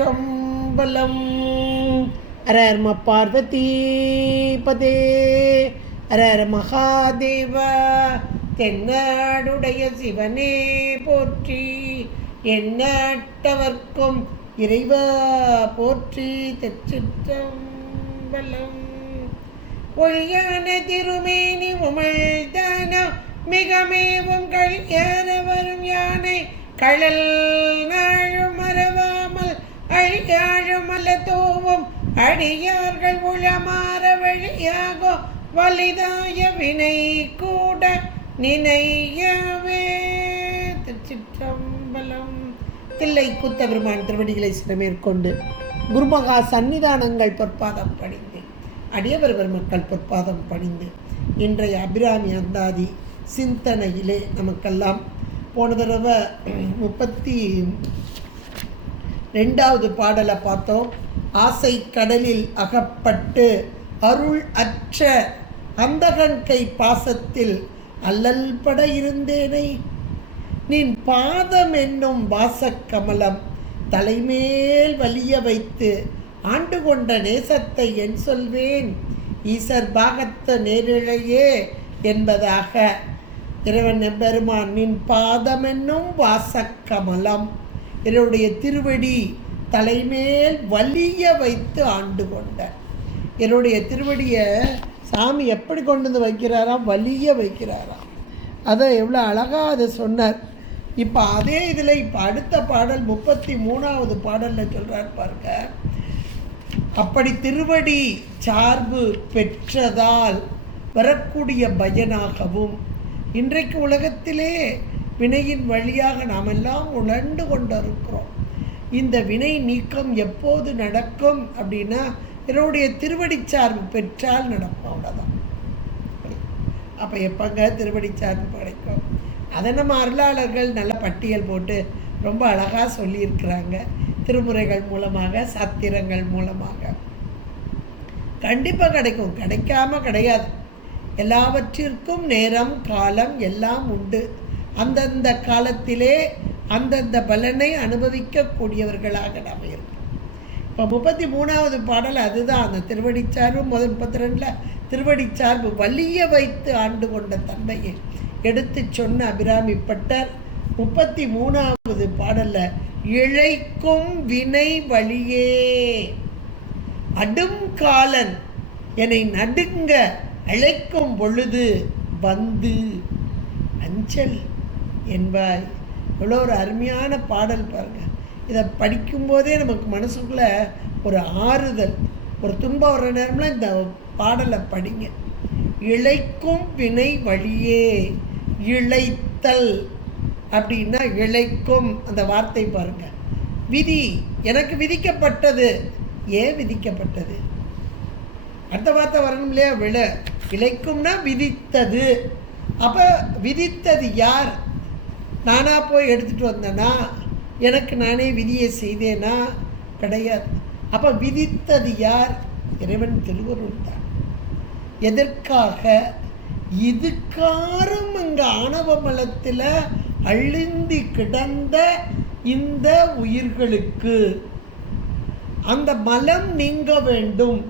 திருச்சிற்றம்பலம். Error Parvati பதே error Mahadeva. தென்னாடுடைய சிவனே போற்றி, எந்நாட்டவர்க்கும் இறைவா போற்றி. திருச்சிற்றம்பலம். ஒளியான திருமேனி உமிழ்தான மிகமேவும் கழியான வரும் யானை கழல் நாழும் மறவாமல் அழியாழும் அல்ல தோவும் அடியார்கள் உளமாற வழியாகோ வலிதாய வினை கூட நினையவே. திருச்சிற்றம்பலம். தில்லை கூத்த பெருமான் திருவடிகளை சிறமேற்கொண்டு குருமகா சன்னிதானங்கள் பொற்பாதம் பணிந்து அடியவர் பெருமக்கள் பொற்பாதம் பணிந்து இன்றைய அபிராமி அந்தாதி சிந்தனையிலே நமக்கெல்லாம் போன தடவை 32வது பாடலை பார்த்தோம். ஆசை கடலில் அகப்பட்டு அருள் அற்ற அந்தகன் கை பாசத்தில் அல்லல் பட இருந்தேனை, நின் பாதம் என்னும் வாசக்கமலம் தலைமேல் வலிய வைத்து ஆண்டு கொண்ட நேசத்தை என் சொல்வேன், ஈசர் பாகத்த நேரிழையே என்பதாக இறைவன் எம்பெருமான் நின் பாதம் என்னும் வாசக்கமலம், என்னுடைய திருவடி தலைமேல் வலிய வைத்து ஆண்டு கொண்ட. என்னுடைய திருவடியை சாமி எப்படி கொண்டு வந்து வைக்கிறாராம்? வலிய வைக்கிறாராம். அதை எவ்வளோ அழகாக அதை சொன்னார். இப்போ அதே இதில் இப்போ அடுத்த பாடல் 33வது பாடலில் சொல்கிறார் பாருங்க. அப்படி திருவடி சார்பு பெற்றதால் வரக்கூடிய பயனாகவும் இன்றைக்கு உலகத்திலே வினையின் வழியாக நாம் எல்லாம் உணர்ந்து கொண்டு இருக்கிறோம். இந்த வினை நீக்கம் எப்போது நடக்கும் அப்படின்னா என்னுடைய திருவடி சார்பு பெற்றால் நடக்கும். அவ்வளோதான். அப்போ எப்போங்க திருவடி சார்பு கிடைக்கும்? அதை நம்ம அருளாளர்கள் நல்ல பட்டியல் போட்டு ரொம்ப அழகாக சொல்லியிருக்கிறாங்க. திருமுறைகள் மூலமாக, சாத்திரங்கள் மூலமாக கண்டிப்பாக கிடைக்கும். கிடைக்காமல் கிடையாது. எல்லாவற்றிற்கும் நேரம் காலம் எல்லாம் உண்டு. அந்தந்த காலத்திலே அந்தந்த பலனை அனுபவிக்கக்கூடியவர்களாக நாம் இருப்போம். இப்போ 33வது பாடல் அதுதான். அந்த திருவடிச்சார்பு முதல் 32ல் திருவடிச்சார்பு வலிய வைத்து ஆண்டு கொண்ட தன்மையை எடுத்து சொன்ன அபிராமிப்பட்டர் 33வது பாடலில் இழைக்கும் வினை வழியே அடும் காலன் என்னை நடுங்க அழைக்கும் பொழுது வந்து அஞ்சல் என்பாய். எவ்வளோ ஒரு அருமையான பாடல் பாருங்க. இதை படிக்கும்போதே நமக்கு மனசுக்குள்ளே ஒரு ஆறுதல், ஒரு துன்பம் வர நேரம்லாம் இந்த பாடலை படிங்க. இழைக்கும் வினை வழியே. இழைத்தல் அப்படின்னா இழைக்கும் அந்த வார்த்தை பாருங்க. விதி எனக்கு விதிக்கப்பட்டது. ஏன் விதிக்கப்பட்டது? அடுத்த வார்த்தை வரணும் இல்லையா? இழைக்கும்னா விதித்தது. அப்போ விதித்தது யார்? நானாக போய் எடுத்துகிட்டு வந்தேனா? எனக்கு நானே விதியை செய்தேனா? கிடையாது. அப்போ விதித்தது யார்? இறைவன் திருவருள் தான். எதற்காக? இதுக்காரும் இங்கே ஆணவ மலத்தில் அழுந்தி கிடந்த இந்த உயிர்களுக்கு அந்த மலம் நீங்க வேண்டும்,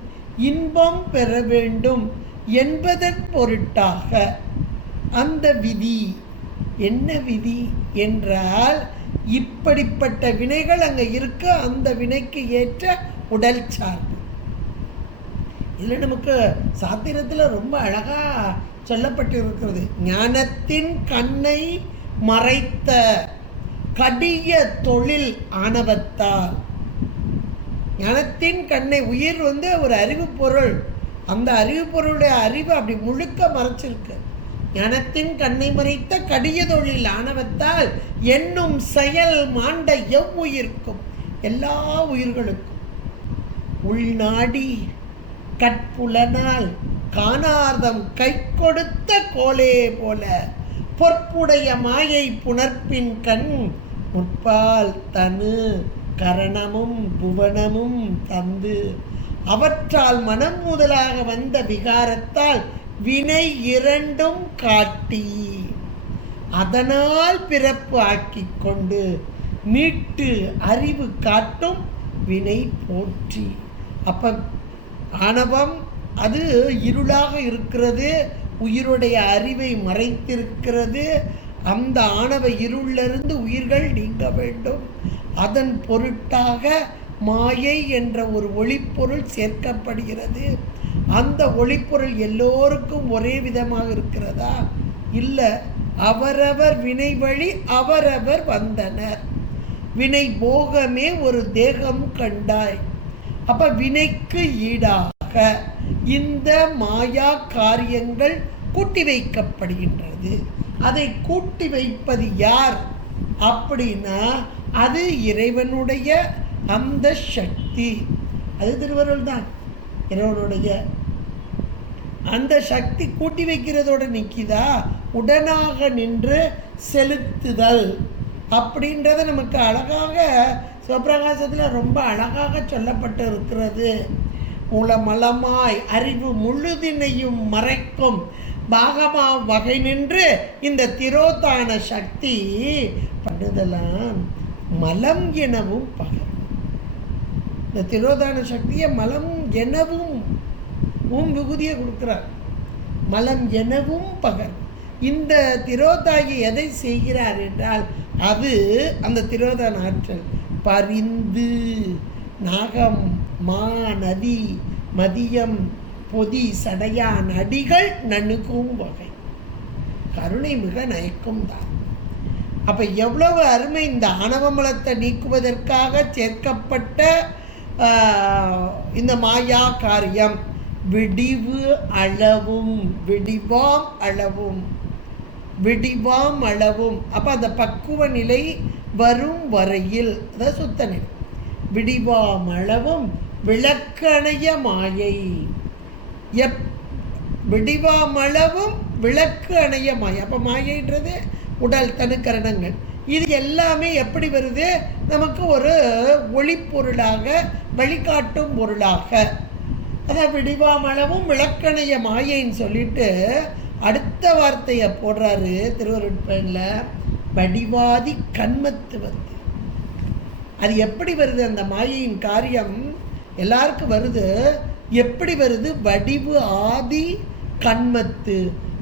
இன்பம் பெற வேண்டும் என்பதன் பொருட்டாக அந்த விதி. என்ன விதி என்றால், இப்படிப்பட்ட வினைகள் அங்கே இருக்க அந்த வினைக்கு ஏற்ற உடல் சார்பு. இதில் நமக்கு சாத்திரத்தில் ரொம்ப அழகாக சொல்லப்பட்டிருக்கிறது. ஞானத்தின் கண்ணை மறைத்த கடிய தொழில் ஆணவத்தால். ஞானத்தின் கண்ணை, உயிர் ஒரு அறிவு பொருள். அந்த அறிவு பொருளுடைய அறிவு அப்படி முழுக்க மறைச்சிருக்கு. ஞானத்தின் கண்ணை மறைத்த கடிய தொழில் ஆணவத்தால் என்னும் செயல் மாண்ட எவ்வுயிர்க்கும், எல்லா உயிர்களுக்கும் உள்நாடி கற்புலனால் காணார்தம் கை கொடுத்த கோலே போல பொற்புடைய மாயை புணர்ப்பின் கண் முற்பால் தனு கரணமும் புவனமும் தந்து அவற்றால் மனம் முதலாக வந்த விகாரத்தால் வினை இரண்டும் காட்டி அதனால் பிறப்பு ஆக்கி கொண்டு மீட்டு அறிவு காட்டும் வினை போற்றி. அப்போ ஆணவம் அது இருளாக இருக்கிறது, உயிருடைய அறிவை மறைத்திருக்கிறது. அந்த ஆணவ இருளிலிருந்து உயிர்கள் நீங்க வேண்டும். அதன் பொருட்டாக மாயை என்ற ஒரு ஒளிப்பொருள் சேர்க்கப்படுகிறது. அந்த ஒளிப்பொருள் எல்லோருக்கும் ஒரே விதமாக இருக்கிறதா? இல்லை. அவரவர் வினை வழி அவரவர் வந்தனர். வினை போகமே ஒரு தேகம் கண்டாய். அப்ப வினைக்கு ஈடாக இந்த மாயா காரியங்கள் கூட்டி வைக்கப்படுகின்றது. அதை கூட்டி வைப்பது யார் அப்படின்னா அது இறைவனுடைய அந்த சக்தி. அது திருவருள் தான். இறைவனுடைய அந்த சக்தி கூட்டி வைக்கிறதோட நிற்கிதா? உடனாக நின்று செலுத்துதல் அப்படின்றத நமக்கு அழகாக சிவபிரகாசத்தில் ரொம்ப அழகாக சொல்லப்பட்டு இருக்கிறது. மூலமலமாய் அறிவு முழுதினையும் மறைக்கும் பாகமா வகை நின்று இந்த திரோதான சக்தி பண்ணுதலாம் மலம் எனவும் பகர். இந்த திரோதான சக்தியை மலம் எனவும் விகுதியை கொடுக்கிறார். மலம் எனவும் பகர். இந்த திரோதாகி எதை செய்கிறார் என்றால் அது அந்த திரோதான ஆற்றல் பரிந்து நாகம் மா நதி மதியம் பொதி சடையான் அடிகள் நணுகும் வகை. கருணை மிக நயக்கும் தான். அப்போ எவ்வளவு அருமை! இந்த ஆணவமலத்தை நீக்குவதற்காக சேர்க்கப்பட்ட இந்த மாயா காரியம் விடிவு அளவும் விடிவாம் அளவும் விடிவாம் அளவும். அப்போ அந்த பக்குவ நிலை வரும் வரையில் அதாவது சுத்த நிலை விடிவாம் அளவும் விளக்கணைய மாயை. விடிவாம் அளவும் விளக்கு அணைய மாயை. அப்போ மாயைன்றது உடல் தனுக்கரணங்கள். இது எல்லாமே எப்படி வருது? நமக்கு ஒரு ஒளிப்பொருளாக வழிகாட்டும் பொருளாக. அதான் விடிவாம் அளவும் விளக்கணைய மாயைன்னு சொல்லிட்டு அடுத்த வார்த்தையை போடுறாரு திருவருட்பயனில். வடிவாதி கண்மத்து வந்து அது எப்படி வருது? அந்த மாயையின் காரியம் எல்லாருக்கும் வருது. எப்படி வருது? வடிவு ஆதி கண்மத்து.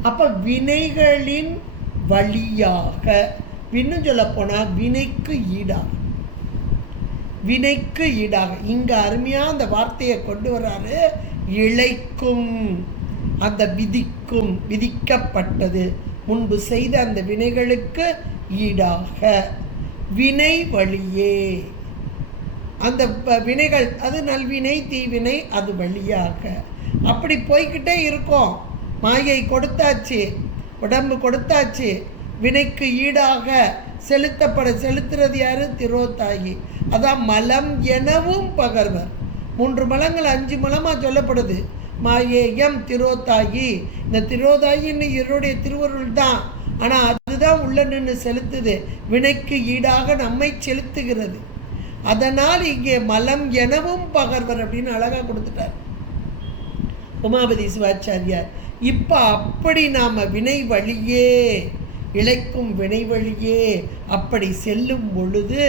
அப்போ வினைகளின் வழியாக, இன்னும் சொல்ல போனால் வினைக்கு ஈடாக, வினைக்கு ஈடாக இங்கே அருமையாக அந்த வார்த்தையை கொண்டு வர்றாரு. இழைக்கும் அந்த விதிக்கும், விதிக்கப்பட்டது முன்பு செய்த அந்த வினைகளுக்கு ஈடாக வினை வழியே அந்த வினைகள், அது நல்வினை தீவினை, அது வழியாக அப்படி போய்கிட்டே இருக்கோம். மாயை கொடுத்தாச்சு, உடம்பு கொடுத்தாச்சு, வினைக்கு ஈடாக செலுத்துறது யாரு? திரோதாயி. அதான் மலம் எனவும் பகர்வர். 3 மலங்கள் 5 மலமாக சொல்லப்படுது. மாயேயம் திரோதாயி. இந்த திரோதாயின்னு இவருடைய திருவருள் தான். ஆனால் அதுதான் உள்ள நின்று செலுத்துது, வினைக்கு ஈடாக நம்மை செலுத்துகிறது. அதனால் இங்கே மலம் எனவும் பகர்வர் அப்படின்னு அழகாக கொடுத்துட்டார் உமாபதி சிவாச்சாரியார். இப்போ அப்படி நாம் வினை வழியே, இழைக்கும் வினை வழியே அப்படி செல்லும் பொழுது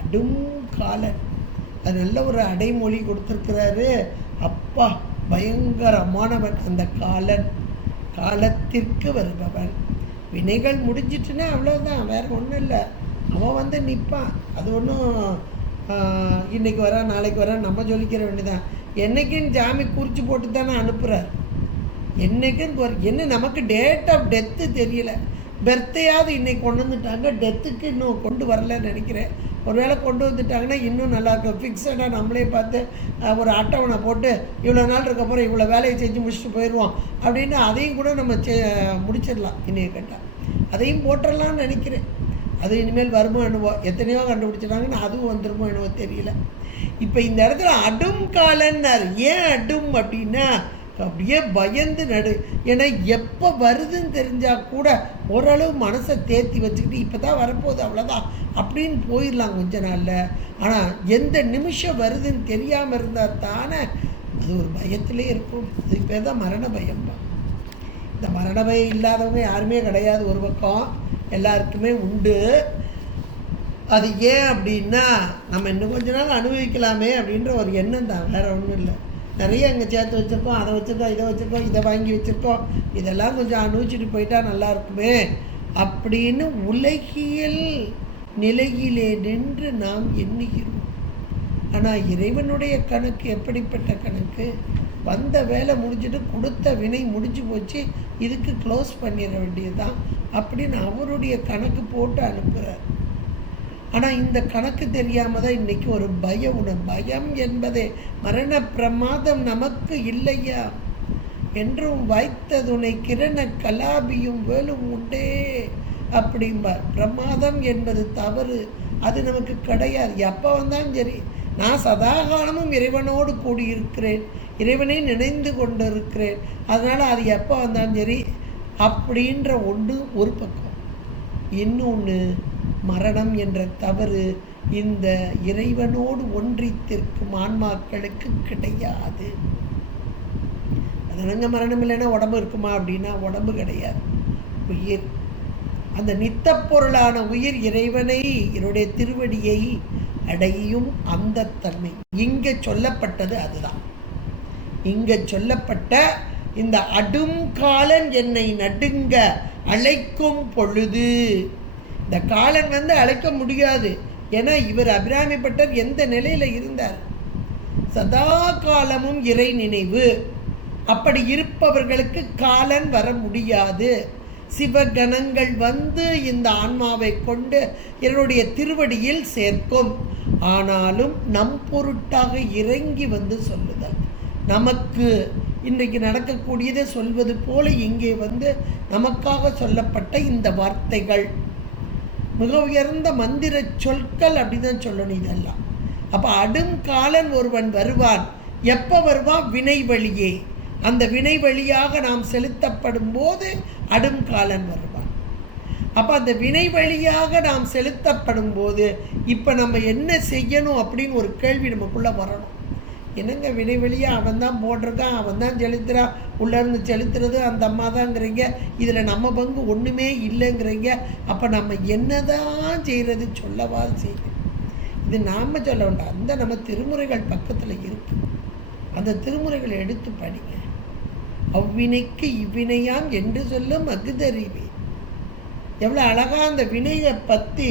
அடும் காலன். அது நல்ல ஒரு அடைமொழி கொடுத்துருக்கிறாரு. அப்பா பயங்கரமானவன் அந்த காலன். காலத்திற்கு வருபவன். வினைகள் முடிஞ்சிட்டுன்னா அவ்வளோதான், வேறு ஒன்றும் இல்லை. அவன் வந்து நிற்பான். அது ஒன்றும் இன்றைக்கி வரா நாளைக்கு வரா நம்ம சொல்லிக்கிற வேண்டியதான். என்றைக்குன்னு ஜாமி குறித்து போட்டு தானே அனுப்புகிறார். என்றைக்குன்னு என்ன நமக்கு டேட் ஆஃப் டெத்து தெரியல. பர்த்டேயாவது இன்றைக்கி கொண்டு வந்துட்டாங்க, டெத்துக்கு இன்னும் கொண்டு வரலன்னு நினைக்கிறேன். ஒரு வேளை கொண்டு வந்துட்டாங்கன்னா இன்னும் நல்லாயிருக்கும். ஃபிக்ஸடாக நம்மளே பார்த்து ஒரு அட்டவணை போட்டு இவ்வளோ நாள் இருக்கப்பறம் இவ்வளோ வேலையை செஞ்சு முடிச்சுட்டு போயிடுவோம் அப்படின்னு அதையும் கூட நம்ம முடிச்சிடலாம். இன்றைய கேட்டால் அதையும் போட்டுடலான்னு நினைக்கிறேன். அது இனிமேல் வருமோ என்னவோ, எத்தனையோ கண்டுபிடிச்சிட்டாங்கன்னு அதுவும் வந்துருமோ என்னவோ தெரியல. இப்போ இந்த இடத்துல அடும் காலன்னார். ஏன் அடும் அப்படின்னா அப்படியே பயந்து நடு. ஏன்னா எப்போ வருதுன்னு தெரிஞ்சால் கூட ஓரளவு மனசை தேர்த்தி வச்சுக்கிட்டு இப்போ தான் வரப்போகுது அவ்வளோதான் அப்படின்னு போயிடலாம் கொஞ்ச நாளில். ஆனால் எந்த நிமிஷம் வருதுன்னு தெரியாமல் இருந்தால் தானே அது ஒரு பயத்திலே இருக்கும். அதுக்கு பேர் தான் மரண பயம்பா. இந்த மரண பயம் இல்லாதவங்க யாருமே கிடையாது. ஒரு பக்கம் எல்லாருக்குமே உண்டு. அது ஏன் அப்படின்னா நம்ம இன்னும் கொஞ்ச நாள் அனுபவிக்கலாமே அப்படின்ற ஒரு எண்ணம் தான், வேறு ஒன்றும் இல்லை. நிறைய அங்கே சேர்த்து வச்சுருக்கோம், அதை வச்சுருக்கோம், இதை வச்சுருக்கோம், இதை வாங்கி வச்சுருக்கோம், இதெல்லாம் கொஞ்சம் அனுபவிச்சுட்டு போயிட்டா நல்லா இருக்குமே அப்படின்னு உலகியல் நிலையிலே நின்று நாம் எண்ணுகிறோம். ஆனால் இறைவனுடைய கணக்கு எப்படிப்பட்ட கணக்கு? வந்த வேலை முடிஞ்சுட்டு கொடுத்த வினை முடிஞ்சு போச்சு, இதுக்கு க்ளோஸ் பண்ணிட வேண்டியதுதான் அப்படின்னு அவருடைய கணக்கு போட்டு அனுப்புகிறார். ஆனால் இந்த கணக்கு தெரியாமல் தான் இன்றைக்கி ஒரு பயம் என்பதே மரண பிரமாதம் நமக்கு இல்லையா என்றும் வாய்த்ததுணை கிரண கலாபியும் வேலும் உண்டே அப்படிம்பார். பிரமாதம் என்பது தவறு, அது நமக்கு கிடையாது. எப்போ வந்தாலும் சரி, நான் சதாகாலமும் இறைவனோடு கூடியிருக்கிறேன், இறைவனை நினைந்து கொண்டு இருக்கிறேன், அதனால் அது எப்போ வந்தாலும் சரி அப்படின்ற ஒன்று ஒரு பக்கம். இன்னொன்று, மரணம் என்ற தவறு இந்த இறைவனோடு ஒன்றித்திருக்கும் ஆன்மாக்களுக்கு கிடையாது. அதனாங்க மரணம் இல்லைன்னா உடம்பு இருக்குமா அப்படின்னா உடம்பு கிடையாது, உயிர். அந்த நித்த பொருளான உயிர் இறைவனை, என்னுடைய திருவடியை அடையும் அந்த தன்மை இங்கே சொல்லப்பட்டது. அதுதான் இங்கே சொல்லப்பட்ட இந்த அடும் காலன் என்னை நடுங்க அழைக்கும் பொழுது. இந்த காலன் அழைக்க முடியாது, ஏன்னா இவர் அபிராமிப்பட்டர் எந்த நிலையில் இருந்தார்? சதா காலமும் இறை நினைவு. அப்படி இருப்பவர்களுக்கு காலன் வர முடியாது. சிவகணங்கள் இந்த ஆன்மாவை கொண்டு என்னுடைய திருவடியில் சேர்க்கும். ஆனாலும் நம் பொருட்டாக இறங்கி சொல்லுதல், நமக்கு இன்றைக்கு நடக்கக்கூடியதை சொல்வது போல இங்கே நமக்காக சொல்லப்பட்ட இந்த வார்த்தைகள் மிக உயர்ந்த மந்திர சொற்கள் அப்படிதான் சொல்லணும் இதெல்லாம். அப்போ அடும் காலன் ஒருவன் வருவான். எப்போ வருவான்? வினை வழியே. அந்த வினை வழியாக நாம் செலுத்தப்படும் போது அடும் காலன் வருவான். அப்போ அந்த வினை வழியாக நாம் செலுத்தப்படும் போது இப்போ நம்ம என்ன செய்யணும் அப்படின்னு ஒரு கேள்வி நமக்குள்ளே வரணும். என்னங்க வினை வழியாக அவன் தான் போட்டிருக்கான், அவன் தான் செலுத்துகிறான், உள்ளேருந்து செலுத்துறது அந்த அம்மா தாங்கிறீங்க, இதில் நம்ம பங்கு ஒன்றுமே இல்லைங்கிறீங்க. அப்போ நம்ம என்ன தான் செய்கிறது? சொல்லவா செய்யுது? இது நாம் சொல்ல வேண்டாம், அந்த நம்ம திருமுறைகள் பக்கத்தில் இருக்கு. அந்த திருமுறைகளை எடுத்து படிங்க. அவ்வினைக்கு இவ்வினையாம் என்று சொல்லும் அகுதறிவே. எவ்வளோ அழகாக அந்த வினையை பற்றி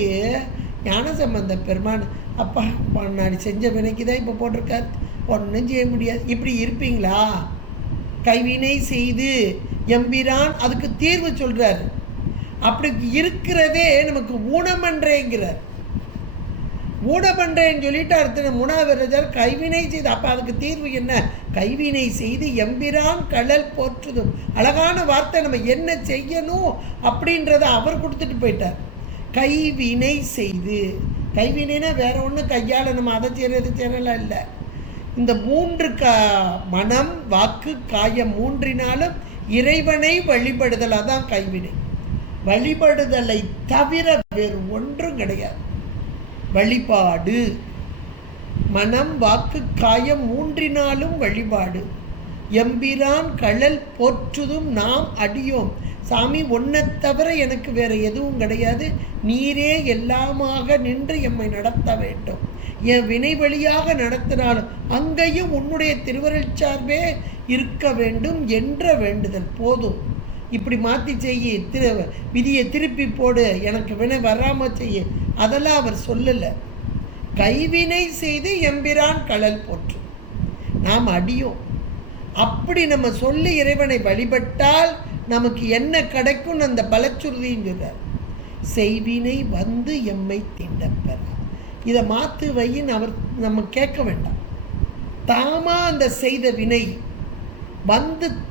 ஞானசம்பந்த பெருமான், அப்பா முன்னாடி செஞ்ச வினைக்கு தான் இப்போ போட்டிருக்காரு, ஒன்றும் செய்ய முடியாது. இப்படி இருப்பீங்களா? கைவினை செய்து எம்பிரான் அதுக்கு தீர்வு சொல்கிறார். அப்படி இருக்கிறதே நமக்கு ஊனமன்றேங்கிறார். ஊனமன்றேன்னு சொல்லிட்டு அடுத்த மூணாவது கைவினை செய்து, அப்போ அதுக்கு தீர்வு என்ன? கைவினை செய்து எம்பிரான் கடல் போற்றுதும். அழகான வார்த்தை. நம்ம என்ன செய்யணும் அப்படின்றத அவர் கொடுத்துட்டு போயிட்டார். கைவினை செய்து, கைவினைனா வேற ஒன்று கையால் நம்ம அதை செய்கிறது செய்யலாம் இல்லை. இந்த மூன்று மனம் வாக்கு காயம் மூன்றினாலும் இறைவனை வழிபடுதல், அதான் கைவினை. வழிபடுதலை தவிர வேறு ஒன்றும் கிடையாது. வழிபாடு மனம் வாக்கு காயம் மூன்றினாலும் வழிபாடு. எம்பிரான் கழல் போற்றுதும் நாம் அடியோம். சாமி ஒன்றை தவிர எனக்கு வேறு எதுவும் கிடையாது, நீரே எல்லாமாக நின்று எம்மை நடத்த வேண்டும். என் வினை வழியாக நடத்தினாலும் அங்கேயும் உன்னுடைய திருவருள் சார்பே இருக்க வேண்டும் என்ற வேண்டுதல் போதும். இப்படி மாற்றி செய்ய, விதியை திருப்பி போடு, எனக்கு வினை வராமல் செய்ய, அதெல்லாம் அவர் சொல்லலை. கைவினை செய்து எம்பிரான் கழல் போற்று நாம் அடியோம். அப்படி நம்ம சொல்லி இறைவனை வழிபட்டால் நமக்கு என்ன கிடைக்கும்? அந்த பலச்சுறுதிங்கிறார். செய்வினை எம்மை தீண்டப்பெற. இதை மாற்று வையின்னு அவர் நம்ம கேட்க வேண்டாம். தாமா அந்த செய்த வினை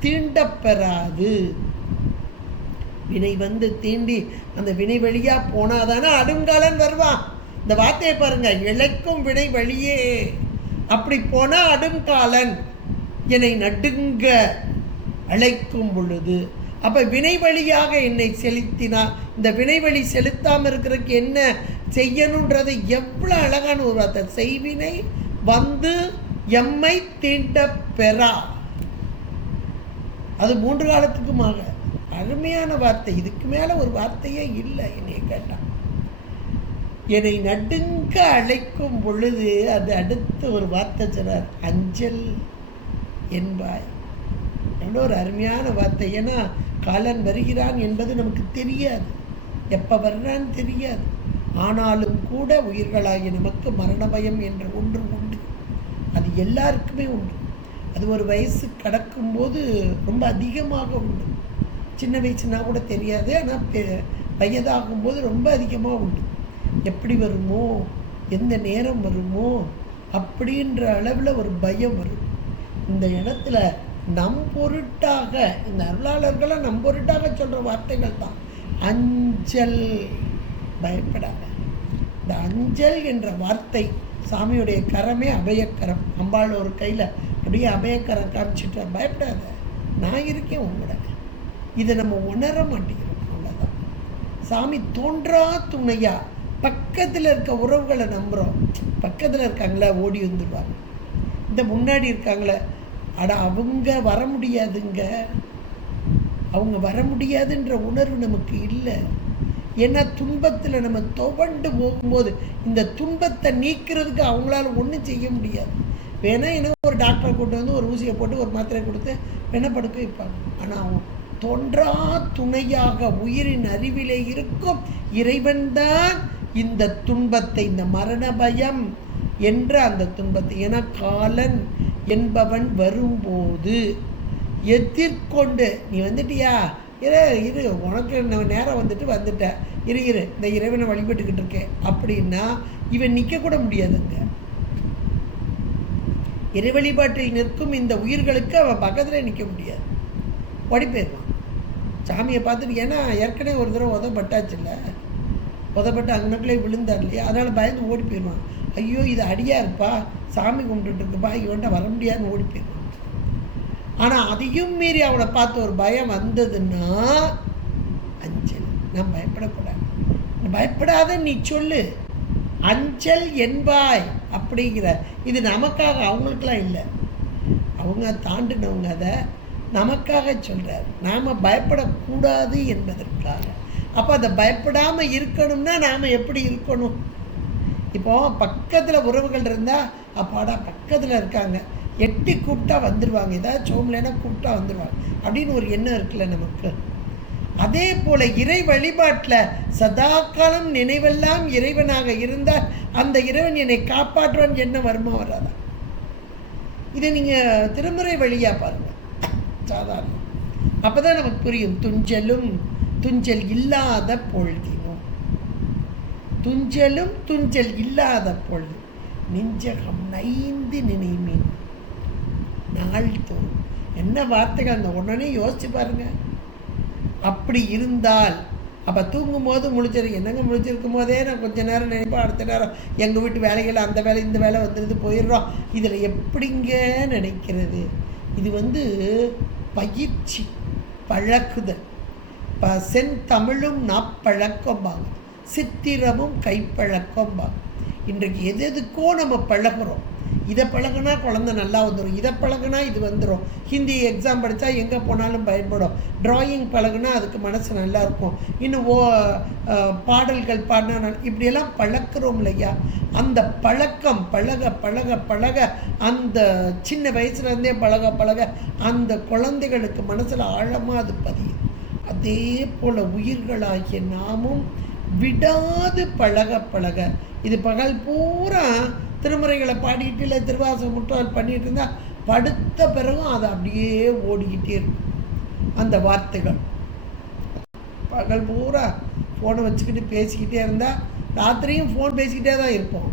தீண்டப்பெறாது. வினை தீண்டி அந்த வினை வழியா போனாதானே அடுங்காலன் வருவான். இந்த வார்த்தையை பாருங்க, இழைக்கும் வினை வழியே. அப்படி போனா அடுங்காலன் என்னை நடுங்க அழைக்கும் பொழுது, அப்ப வினை வழியாக என்னை செலுத்தினா, இந்த வினை வழி செலுத்தாமல் இருக்கிறதுக்கு என்ன செய்யணுன்றது எவ்வளோ அழகான ஒரு வார்த்தை. செய்வினை எம்மை தீண்ட பெறா. அது 3 காலத்துக்குமாக அருமையான வார்த்தை. இதுக்கு மேலே ஒரு வார்த்தையே இல்லை என்னைய கேட்டான். என்னை நடுங்க அழைக்கும் பொழுது அது அடுத்து ஒரு வார்த்தை சொன்னார், அஞ்சல் என்பாய். எவ்வளோ ஒரு அருமையான வார்த்தை. ஏன்னா காலன் வருகிறான் என்பது நமக்கு தெரியாது, எப்போ வர்றான்னு தெரியாது. ஆனாலும் கூட உயிர்களாகி நமக்கு மரண பயம் என்ற ஒன்று உண்டு. அது எல்லாருக்குமே உண்டு. அது ஒரு வயசு கடக்கும்போது ரொம்ப அதிகமாக உண்டு. சின்ன வயசுனா கூட தெரியாது, ஆனால் வயதாகும்போது ரொம்ப அதிகமாக உண்டு. எப்படி வருமோ, எந்த நேரம் வருமோ அப்படின்ற அளவில் ஒரு பயம் வரும். இந்த இடத்துல நம் பொருட்டாக, இந்த அருளாளர்களை நம் பொருட்டாக சொல்கிற வார்த்தைகள் தான் அஞ்சல், பயப்படாத. இந்த அஞ்சல் என்ற வார்த்தை சாமியுடைய கரமே அபயக்கரம். அம்பாள் ஒரு கையில் அப்படியே அபயக்கரம் காமிச்சிட்டு, பயப்படாத, நான் இருக்கேன் உங்களோட. இதை நம்ம உணர மாட்டேங்கிறோம். அவ்வளோதான். சாமி தோன்றா துணையா பக்கத்தில் இருக்க உறவுகளை நம்புகிறோம். பக்கத்தில் இருக்காங்களே ஓடி வந்துடுவாங்க. இந்த முன்னாடி இருக்காங்களே, அட அவங்க வர முடியாதுங்க, அவங்க வர முடியாதுன்ற உணர்வு நமக்கு இல்லை. ஏன்னா துன்பத்தில் நம்ம துவண்டு போகும்போது இந்த துன்பத்தை நீக்கிறதுக்கு அவங்களால ஒன்றும் செய்ய முடியாது. வேணா என்ன ஒரு டாக்டரை கூட்டு வந்து ஒரு ஊசியை போட்டு ஒரு மாத்திரை கொடுத்து வேணா படுக்க வைப்பாங்க. ஆனால் அவங்க தோன்றா துணையாக உயிரின் அறிவிலே இருக்கும் இறைவன்தான் இந்த துன்பத்தை, இந்த மரண பயம் என்ற அந்த துன்பத்தை, ஏன்னா காலன் என்பவன் வரும்போது எதிர்கொண்டு, நீ வந்துட்டியா, இரு உனக்கு நேரம் வந்துட்ட, இரு இந்த இறைவனை வழிபட்டுக்கிட்டு இருக்கேன் அப்படின்னா இவன் நிற்கக்கூட முடியாதுங்க. இறை வழிபாட்டில் நிற்கும் இந்த உயிர்களுக்கு அவன் பக்கத்தில் நிற்க முடியாது, ஓடி போயிடுவான் சாமியை பார்த்துட்டு. ஏன்னா ஏற்கனவே ஒரு தடவை உதப்பட்டாச்சு இல்லை, உதப்பட்டு அங்கனக்குள்ளே விழுந்தார் இல்லையா, அதனால் பயந்து ஓடி போயிடுவான். ஐயோ இது அடியா இருப்பா, சாமி கும்பிட்டுட்டு இருக்குப்பா, இவன்ட்ட வர முடியாதுன்னு ஓடி போயிடுவான். ஆனால் அதையும் மீறி அவனை பார்த்து ஒரு பயம் வந்ததுன்னா அஞ்சல். நான் பயப்படக்கூடாது, பயப்படாத நீ சொல்லு, அஞ்சல் என்பாய் அப்படிங்கிற. இது நமக்காக, அவங்களுக்கெல்லாம் இல்லை, அவங்க தாண்டினவங்க. அதை நமக்காக சொல்கிறார், நாம் பயப்படக்கூடாது என்பதற்காக. அப்போ அதை பயப்படாமல் இருக்கணும்னா நாம் எப்படி இருக்கணும்? இப்போ பக்கத்தில் உறவுகள் இருந்தால் அப்பாடா பக்கத்தில் இருக்காங்க, எட்டி கூப்பிட்டா வந்துடுவாங்க, ஏதாவது சோம்லேன்னா கூப்பிட்டா வந்துடுவாங்க அப்படின்னு ஒரு எண்ணம் இருக்குல்ல நமக்கு. அதே போல் இறை வழிபாட்டில் சதா காலம் நினைவெல்லாம் இறைவனாக இருந்தால் அந்த இறைவன் என்னை காப்பாற்றுவான் என்ன வருமா வராதா? இதை நீங்கள் திருமுறை வழியாக பாருங்கள், சாதாரணம். அப்போ தான் நமக்கு புரியும். துஞ்சலும் துஞ்சல் இல்லாத பொழுதினும், துஞ்சலும் துஞ்சல் இல்லாத பொழுது நெஞ்சகம் நைந்து நினைமீன் நாள் தோறும். என்ன வார்த்தைகள்! அந்த உடனே யோசிச்சு பாருங்க. அப்படி இருந்தால் அப்போ தூங்கும் போது முழிச்சிருக்கு, என்னங்க முழிச்சிருக்கும் போதே நான் கொஞ்ச நேரம் நினைப்பேன், அடுத்த நேரம் எங்கள் வீட்டு வேலைகள் அந்த வேலை இந்த வேலை வந்துடுது போயிடுறோம். இதில் எப்படிங்க நினைக்கிறது? இது பயிற்சி, பழக்குதல். செந்தமிழும் நாப்பழக்கம்பாங்க, சித்திரமும் கைப்பழக்கம்பாங்க. இன்றைக்கு எதுக்கோ நம்ம பழகுறோம். இதை பழகுனா குழந்தை நல்லா வந்துடும், இதை பழகுனா இது வந்துடும், ஹிந்தி எக்ஸாம் படித்தா எங்கே போனாலும் பயன்படும், ட்ராயிங் பழகுனா அதுக்கு மனசு நல்லாயிருக்கும், இன்னும் பாடல்கள் பாடினா, இப்படியெல்லாம் பழக்கிறோம் இல்லையா? அந்த பழக்கம் பழக பழக பழக, அந்த சின்ன வயசுலேருந்தே பழக பழக அந்த குழந்தைகளுக்கு மனசில் ஆழமாக அது பதியும். அதே போல் உயிர்களாகிய நாமும் விடாது பழக பழக, இது பகல் பூரா திருமுறைகளை பாடிட்டு இல்லை திருவாசகம் முட்டால் பண்ணிகிட்டு இருந்தால் படுத்த பிறகும் அது அப்படியே ஓடிக்கிட்டே இருக்கும். அந்த வார்த்தைகள் பகல் பூரா ஃபோனை வச்சுக்கிட்டு பேசிக்கிட்டே இருந்தால் ராத்திரியும் ஃபோன் பேசிக்கிட்டே தான் இருப்போம்,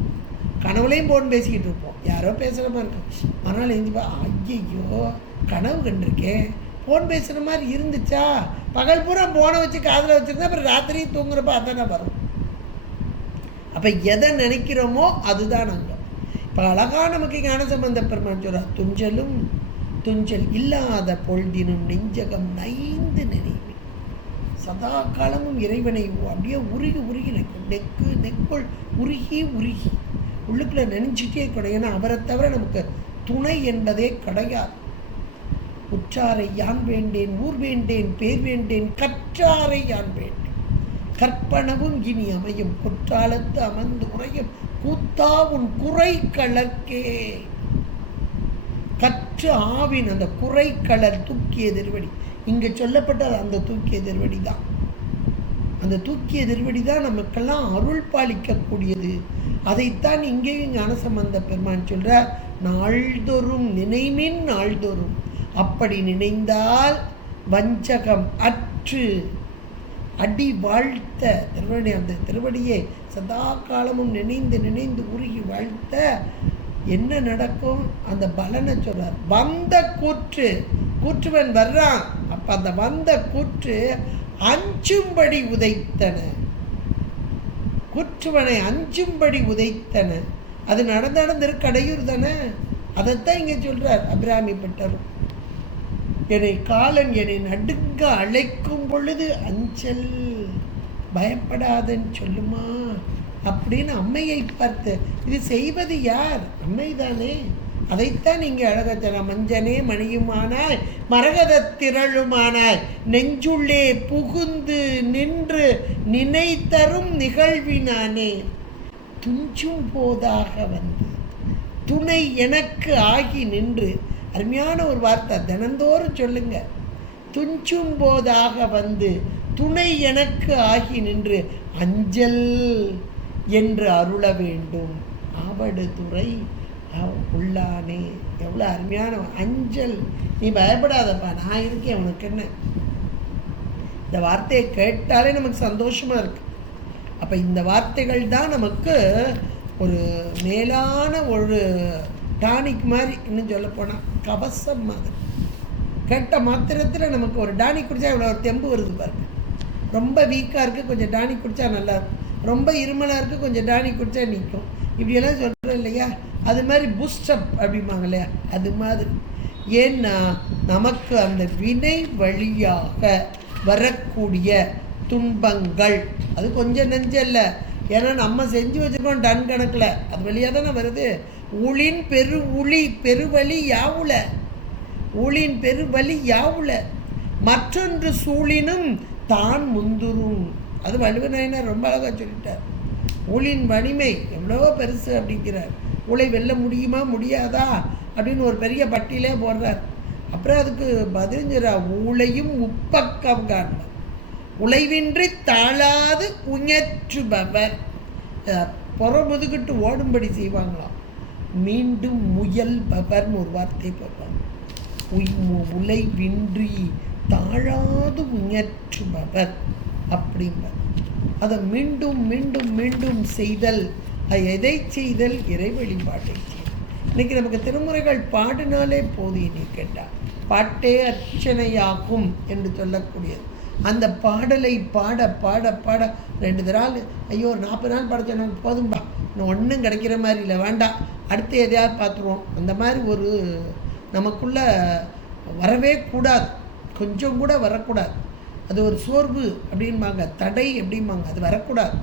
கனவுலையும் ஃபோன் பேசிக்கிட்டு இருப்போம். யாரோ பேசுகிற மாதிரி இருக்கும். அதனால் எழுந்திப்பா, ஐயோ கனவு கண்டிருக்கேன், ஃபோன் பேசுகிற மாதிரி இருந்துச்சா. பகல் பூரா ஃபோனை வச்சு காதில் வச்சுருந்தா அப்புறம் ராத்திரியும் தூங்குறப்ப அதானே வரும். அப்போ எதை நினைக்கிறோமோ அதுதான் நாங்கள். இப்போ அழகாக நமக்கு ஞானசம்பந்த பெருமான் சொல்கிறார், துஞ்சலும் துஞ்சல் இல்லாத பொழுதினும் நெஞ்சகம் நைந்து நினைவு. சதா காலமும் இறைவனை அப்படியே உருகி உருகி நிற்கும், நெக்குள் உருகி உருகி உள்ளுக்குள்ளே நினைச்சிட்டே இருக்கணும். ஏன்னா அவரை தவிர நமக்கு துணை என்பதே கிடையாது. உற்றாரை யான் வேண்டேன், ஊர் வேண்டேன், பேர் வேண்டேன், கற்றாரை யான் வேண்டேன். கற்பனவும் இனி அமையும் குற்றாலத்து அமர்ந்து உறையும் கூத்தா உன் குறை கலர்க்கே. கற்று ஆவின் அந்த குறை கலர் தூக்கிய திருவடி, இங்கே சொல்லப்பட்ட அந்த தூக்கிய திருவடி தான். அந்த தூக்கிய திருவடி தான் நமக்கெல்லாம் அருள் பாலிக்கக்கூடியது. அதைத்தான் இங்கேயும் ஞானசம்பந்த பெருமான் சொல்றார், நாள்தோறும் நினைமின் நாள்தோறும். அப்படி நினைந்தால் வஞ்சகம் அற்று அடி வாழ்த்த திருவடி, அந்த திருவடியை சதா காலமும் நினைந்து நினைந்து உருகி வாழ்த்த என்ன நடக்கும்? அந்த பலனை சொல்றார். வந்த கூற்று, கூற்றுவன் வர்றான், அப்ப அந்த வந்த கூற்று அஞ்சும்படி உதைத்தன, கூற்றுவனை அஞ்சும்படி உதைத்தன. அது நடந்திருக்கு அடையூர் தானே. அதைத்தான் இங்க சொல்றார் அபிராமி பட்டரும். என்னை காலன் என்னை நடுங்க அழைக்கும் பொழுது அஞ்சல், பயப்படாதன்னு சொல்லுமா அப்படின்னு அம்மையை பார்த்து. இது செய்வது யார்? அம்மை தானே. அதைத்தான் இங்கே அழக சொல்ல, மஞ்சனே மணியுமானாய் மரகத திரளுமானாய் நெஞ்சுள்ளே புகுந்து நின்று நினை தரும் நிகழ்வினானே துஞ்சும் போதாக வந்து துணை எனக்கு ஆகி நின்று. அருமையான ஒரு வார்த்தை, தினந்தோறும் சொல்லுங்க. துஞ்சும் போதாக வந்து துணை எனக்கு ஆகி நின்று அஞ்சல் என்று அருள வேண்டும் ஆவடு துறை உள்ளானே. எவ்வளோ அருமையான அஞ்சல். நீ பயப்படாதப்பா, நான் இருக்கேன், உனக்கு என்ன. இந்த வார்த்தையை கேட்டாலே நமக்கு சந்தோஷமா இருக்கு. அப்போ இந்த வார்த்தைகள் தான் நமக்கு ஒரு மேலான ஒரு டானிக் மாதிரி, இன்னும் சொல்ல போனால் கவசம் மாதிரி. கேட்ட மாத்திரத்தில் நமக்கு ஒரு டானிக் குடித்தா இவ்வளோ ஒரு தெம்பு வருது பாருங்க. ரொம்ப வீக்காக இருக்குது, கொஞ்சம் டானிக் குடித்தா நல்லாயிருக்கும். ரொம்ப இருமலாக இருக்குது, கொஞ்சம் டானிக் குடித்தா நிற்கும். இப்படியெல்லாம் சொல்கிறோம் இல்லையா? அது மாதிரி பூஸ்டப் அப்படிம்பாங்க இல்லையா? அது மாதிரி. ஏன்னா நமக்கு அந்த வினை வழியாக வரக்கூடிய துன்பங்கள் அது கொஞ்சம் நெஞ்சல்ல. ஏன்னா நம்ம செஞ்சு வச்சுருக்கோம் டன் கணக்கில், அது வழியாக தானே வருது. ஊழின் பெரு உளி பெருவழி யாவுல, ஊழின் பெருவழி யாவுல மற்றொன்று சூழினும் தான் முந்துரும். அது வள்ளுவநாயனார் ரொம்ப அழகாக சொல்லிட்டார். ஊழின் வலிமை எவ்வளோ பெருசு அப்படிங்கிறார். ஊழை வெல்ல முடியுமா முடியாதா அப்படின்னு ஒரு பெரிய பட்டியலே போடுறார். அப்புறம் அதுக்கு பதிஞ்சிடா, ஊழையும் உப்பக்கம் காண்பார் உழைவின்றி தாழாது உஞற்றுபவர். புறமுதுகிட்டு ஓடும்படி செய்வாங்களாம். மீண்டும் முயல் பவர்னு ஒரு வார்த்தை போடுவாங்க. உழைவின்றி தாழாது உஞற்றுபவர் அப்படின்பார். அதை மீண்டும் மீண்டும் மீண்டும் செய்தல். எதை செய்தல்? இறை வழிபாட்டை செய்தல். இன்னைக்கு நமக்கு திருமுறைகள் பாடினாலே போதும். நீ கேட்டால் பாட்டே அர்ச்சனையாகும் என்று சொல்லக்கூடியது. அந்த பாடலை பாட பாட பாட 2 தடவை, ஐயோ 40 நாள் பாட சொன்னாங்க, போதும்பா, இன்னும் ஒன்றும் கிடைக்கிற மாதிரி இல்லை, வேண்டாம், அடுத்து எதையாவது பார்த்துருவோம். அந்த மாதிரி ஒரு நமக்குள்ள வரவே கூடாது, கொஞ்சம் கூட வரக்கூடாது. அது ஒரு சோர்வு அப்படின்பாங்க, தடை அப்படிம்பாங்க, அது வரக்கூடாது.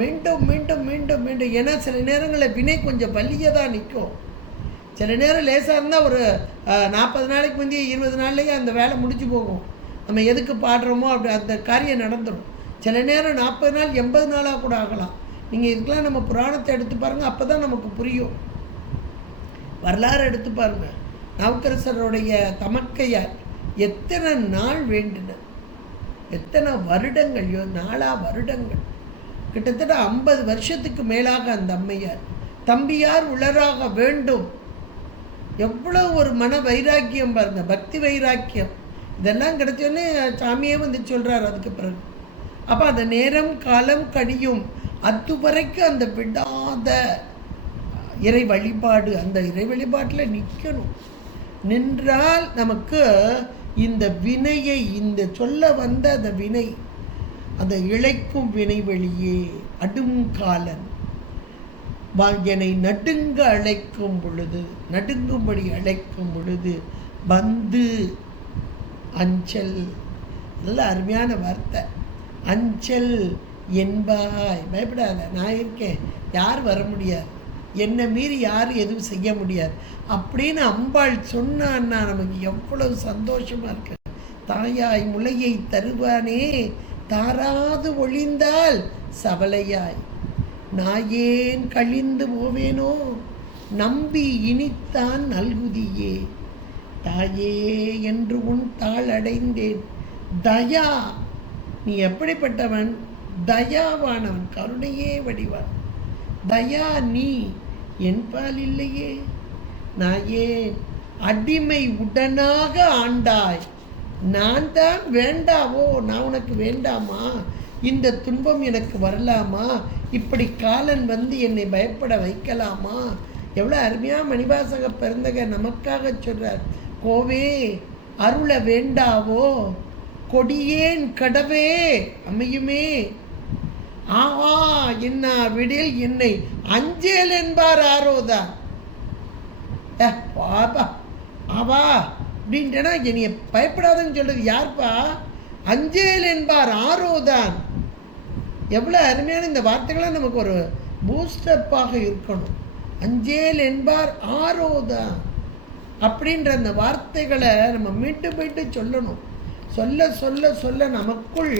மீண்டும் மீண்டும் மீண்டும் மீண்டும். ஏன்னா சில நேரங்களில் வினை கொஞ்சம் வலியாக தான் நிற்கும். சில நேரம் லேசாக இருந்தால் ஒரு 40 நாளைக்கு முந்தைய 20 நாள்லேயே அந்த வேலை முடிஞ்சு போகும். நம்ம எதுக்கு பாடுறோமோ அப்படி அந்த காரியம் நடந்துடும். சில நேரம் 40 நாள் 80 நாளாக கூட ஆகலாம். நீங்கள் இதுக்கெல்லாம் நம்ம புராணத்தை எடுத்து பாருங்கள், அப்போ தான் நமக்கு புரியும். வரலாறு எடுத்து பாருங்கள். நாவுக்கரசருடைய தமக்கையார் எத்தனை நாள் வேண்டினர், எத்தனை வருடங்கள், வருடங்கள், கிட்டத்தட்ட 50 வருஷத்துக்கு மேலாக அந்த அம்மையார். தம்பியார் உளராக வேண்டும். எவ்வளோ ஒரு மன வைராக்கியம் பாருங்க, பக்தி வைராக்கியம். இதெல்லாம் கிடைச்சோன்னே சாமியே வந்து சொல்கிறார் அதுக்கு பிறகு. அப்போ அந்த நேரம் காலம் கனியும், அதுவரைக்கும் அந்த விடாத இறை வழிபாடு, அந்த இறை வழிபாட்டில் நிற்கணும். நின்றால் நமக்கு இந்த வினையை, இந்த சொல்ல வந்த அந்த வினை, அந்த இழைக்கும் வினை வெளியே அடும் காலன் என்னை நடுங்க அழைக்கும் பொழுது, நடுங்கும்படி அழைக்கும் பொழுது வந்து அஞ்சல். நல்ல அருமையான வார்த்தை. அஞ்சல் என்பாய், பயப்படாத, நான் இருக்கேன், யார் வர முடியாது, என்னை மீறி யாரும் எதுவும் செய்ய முடியாது அப்படின்னு அம்பாள் சொன்னான்னா நமக்கு எவ்வளவு சந்தோஷமாக இருக்கு. தாயாய் முளையை தருவானே தாராது ஒளிந்தால் சவலையாய் நாயேன் கழிந்து போவேனோ நம்பி இனித்தான் நல்குதியே தாயே என்று உன் தாள் அடைந்தேன். தயா, நீ எப்படிப்பட்டவன்? தயாவானவன், கருணையே வடிவான். தயா நீ என்பால் இல்லையே. நாயே அடிமை உடனாக ஆண்டாய். நான் தான் வேண்டாவோ? நான் உனக்கு வேண்டாமா? இந்த துன்பம் எனக்கு வரலாமா? இப்படி காலன் வந்து என்னை பயப்பட வைக்கலாமா? எவ்வளோ அருமையாக மணிவாசக பெருந்தக நமக்காக சொல்றார். கோவே அருள வேண்டாவோ? கொடியேன் கடவே அமையுமே. ஆவா என்ன விடில் என்னை அஞ்சேல் என்பார் ஆரோதான். பாபா ஆவா அப்படின்ட்டா என்னைய பயப்படாதுன்னு சொல்றது யார்ப்பா? அஞ்சேல் என்பார் ஆரோதான். எவ்வளோ அருமையான இந்த வார்த்தைகளாம் நமக்கு ஒரு பூஸ்டப்பாக இருக்கணும். அஞ்சேல் என்பார் ஆரோதான் அப்படின்ற அந்த வார்த்தைகளை நம்ம மீட்டு மீட்டு சொல்லணும். சொல்ல சொல்ல சொல்ல நமக்குள்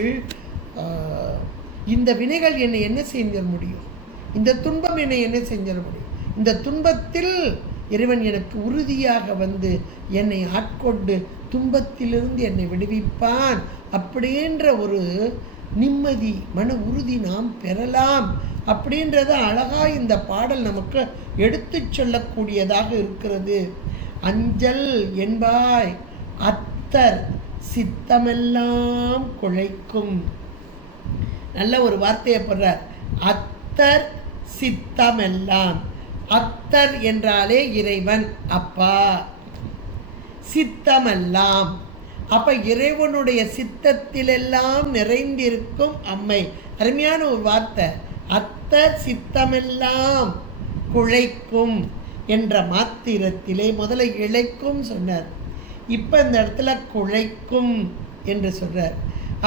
இந்த வினைகள் என்னை என்ன செஞ்சிட முடியும்? இந்த துன்பம் என்னை என்ன செஞ்சிட முடியும்? இந்த துன்பத்தில் இறைவன் எனக்கு உறுதியாக வந்து என்னை ஆட்கொண்டு துன்பத்திலிருந்து என்னை விடுவிப்பான் அப்படின்ற ஒரு நிம்மதி, மன உறுதி நாம் பெறலாம். அப்படின்றத அழகாக இந்த பாடல் நமக்கு எடுத்து சொல்லக்கூடியதாக இருக்கிறது. அஞ்சல் என்பாய் அத்தர் சித்தமெல்லாம் குழைக்கும். நல்ல ஒரு வார்த்தையை போடுறார். அத்தர் சித்தமெல்லாம். அத்தர் என்றாலே இறைவன், அப்பா. சித்தமெல்லாம், அப்ப இறைவனுடைய சித்தத்திலெல்லாம் நிறைந்திருக்கும் அம்மை. அருமையான ஒரு வார்த்தை. அத்தர் சித்தமெல்லாம் குழைக்கும் என்ற மாத்திரத்திலே முதல்ல இழைக்கும் சொன்னார். இப்போ இந்த இடத்துல குழைக்கும் என்று சொல்றார்.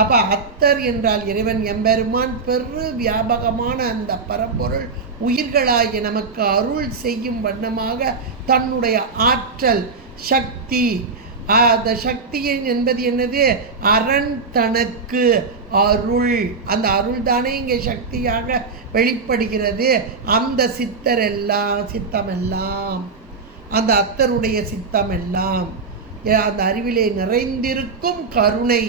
அப்போ அத்தர் என்றால் இறைவன் எம்பெருமான் பெரு வியாபகமான அந்த பரம்பொருள் உயிர்களாகிய நமக்கு அருள் செய்யும் வண்ணமாக தன்னுடைய ஆற்றல் சக்தி, அந்த சக்தியின் என்பது என்னது? அரண் தனக்கு அருள். அந்த அருள் தானே இங்கே சக்தியாக வெளிப்படுகிறது. அந்த சித்தரெல்லாம் சித்தமெல்லாம், அந்த அத்தருடைய சித்தமெல்லாம் அந்த அறிவிலே நிறைந்திருக்கும் கருணை,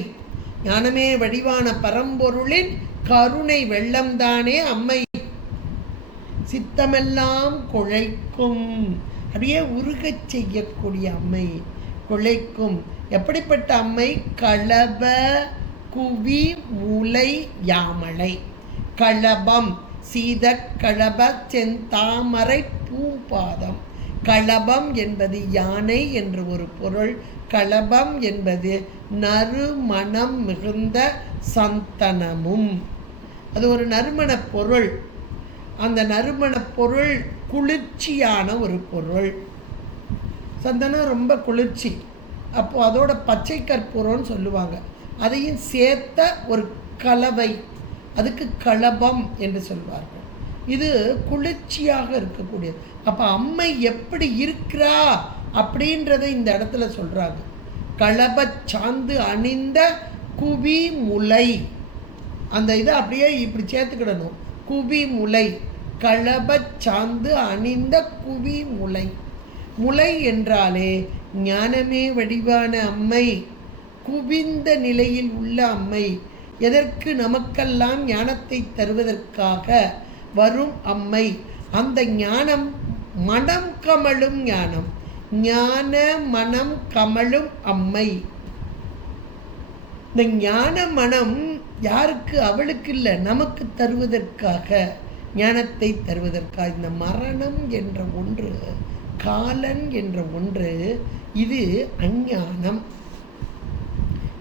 ஞானமே வடிவான பரம்பொருளின் கருணை வெள்ளம்தானே அம்மை. சித்தமெல்லாம் குழைக்கும், அப்படியே உருகச் செய்யக்கூடிய அம்மை, குழைக்கும். எப்படிப்பட்ட அம்மை? களப குவி முலை யாமலை. களபம் சீத களப செந்தாமரை பூம்பாதம். களபம் என்பது யானை என்று ஒரு பொருள். களபம் என்பது நறுமணம் மிகுந்த சந்தனமும். அது ஒரு நறுமண பொருள். அந்த நறுமண பொருள் குளிர்ச்சியான ஒரு பொருள். சந்தனம் ரொம்ப குளிர்ச்சி. அப்போ அதோட பச்சை கற்பூரம்னு சொல்லுவாங்க. அதையும் சேர்த்த ஒரு கலவை, அதுக்கு களபம் என்று சொல்வார்கள். இது குளிர்ச்சியாக இருக்கக்கூடியது. அப்போ அம்மை எப்படி இருக்கிறா அப்படின்றதை இந்த இடத்துல சொல்றாங்க. களப சாந்து அணிந்த குவி முலை. அந்த இதை அப்படியே இப்படி சேர்த்துக்கிடணும். குவி முலை, களப சாந்து அணிந்த குவி முலை. முலை என்றாலே ஞானமே வடிவான அம்மை, குவிந்த நிலையில் உள்ள அம்மை. எதற்கு? நமக்கெல்லாம் ஞானத்தை தருவதற்காக வரும் அம்மை. அந்த ஞானம் மனம் கமழும் ஞானம், ஞான மனம் கமழும் அம்மை. இந்த ஞான மனம் யாருக்கு? அவளுக்கு இல்லை, நமக்கு தருவதற்காக, ஞானத்தை தருவதற்காக. இந்த மரணம் என்ற ஒன்று, காலன் என்ற ஒன்று, இது அஞ்ஞானம்.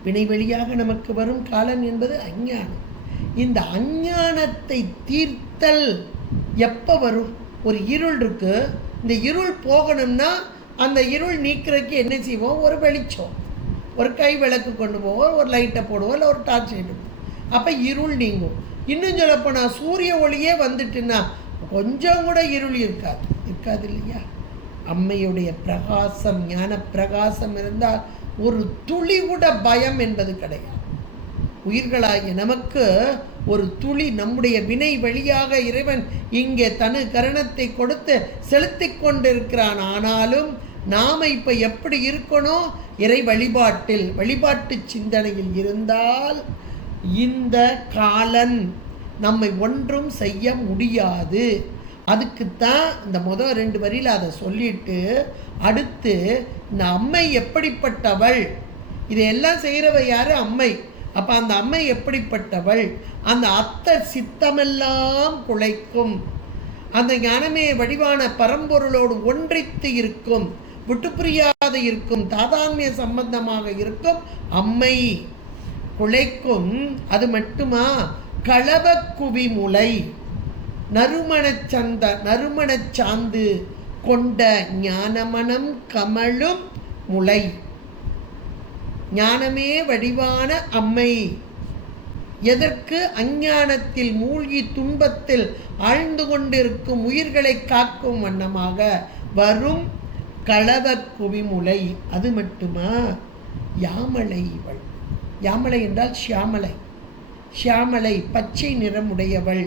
வினைவெளியாக நமக்கு வரும் காலன் என்பது அஞ்ஞானம். இந்த அஞ்ஞானத்தை தீர்த்தல் எப்போ வரும்? ஒரு இருள் இருக்கு, இந்த இருள் போகணும்னா அந்த இருள் நீக்கிறதுக்கு என்ன செய்வோம்? ஒரு வெளிச்சம், ஒரு கை விளக்கு கொண்டு போவோம், ஒரு லைட்டை போடுவோம், இல்லை ஒரு டார்ச் லைட்டு. அப்போ இருள் நீங்கும். இன்னும் சொல்லப்போனால் சூரிய ஒளியே வந்துட்டுன்னா கொஞ்சம் கூட இருள் இருக்காது இல்லையா? அம்மையுடைய பிரகாசம், ஞான பிரகாசம் இருந்தால் ஒரு துளி கூட பயம் என்பது கிடையாது. உயிர்களாகிய நமக்கு ஒரு துளி நம்முடைய வினை வழியாக இறைவன் இங்கே தனு கரணத்தை கொடுத்து செலுத்தி கொண்டிருக்கிறான். ஆனாலும் நாம் இப்போ எப்படி இருக்கணும்? இறை வழிபாட்டு சிந்தனையில் இருந்தால் இந்த காலன் நம்மை ஒன்றும் செய்ய முடியாது. அதுக்குத்தான் இந்த முதல் 2 வரியில் அதை சொல்லிட்டு அடுத்து இந்த அம்மை எப்படிப்பட்டவள், இதையெல்லாம் செய்கிறவ யார்? அம்மை. அப்போ அந்த அம்மை எப்படிப்பட்டவள்? அந்த அத்தர் சித்தமெல்லாம் குலைக்கும், அந்த ஞானமே வடிவான பரம்பொருளோடு ஒன்றித்து இருக்கும், விட்டு புரியாத இருக்கும், தாதான்மிய சம்பந்தமாக இருக்கும் அம்மை குலைக்கும். அது மட்டுமா? களவ குவிமுலை நறுமணச் சாந்து கொண்ட ஞானமனம் கமழும் முளை. ஞானமே வடிவான அம்மை எதற்கு? அஞ்ஞானத்தில் மூழ்கி துன்பத்தில் ஆழ்ந்து கொண்டிருக்கும் உயிர்களை காக்கும் வண்ணமாக வரும் களவ குவிமுலை. அது மட்டுமா? யாமலை. இவள் யாமலை என்றால் ஷியாமலை, பச்சை நிறமுடையவள்.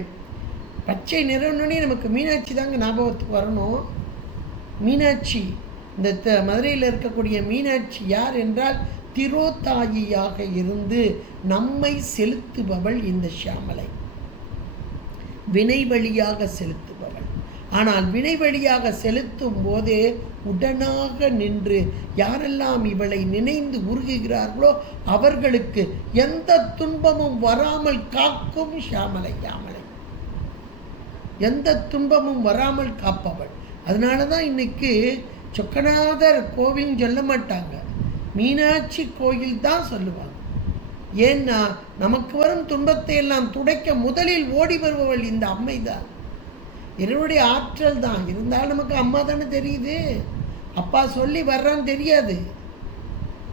பச்சை நிறம்னே நமக்கு மீனாட்சி தாங்க ஞாபகத்துக்கு வரணும். மீனாட்சி, இந்த மதுரையில் இருக்கக்கூடிய மீனாட்சி யார் என்றால் திரோதாயியாக இருந்து நம்மை செலுத்துபவள் இந்த ஷியாமலை, வினை வழியாக செலுத்துபவள். ஆனால் வினை வழியாக செலுத்தும் போதே உடனாக நின்று யாரெல்லாம் இவளை நினைந்து உருகுகிறார்களோ அவர்களுக்கு எந்த துன்பமும் வராமல் காக்கும் ஷியாமலை. எந்த துன்பமும் வராமல் காப்பவள். அதனால தான் இன்னைக்கு சொக்கநாதர் கோவில் சொல்ல மாட்டாங்க, மீனாட்சி கோயில் தான் சொல்லுவாங்க. ஏன்னா நமக்கு வரும் துன்பத்தை எல்லாம் துடைக்க முதலில் ஓடி வருபவள் இந்த அம்மை தான், இவருடைய ஆற்றல் தான். இருந்தாலும் நமக்கு அம்மா தானே தெரியுது, அப்பா சொல்லி வர்றான்னு தெரியாது.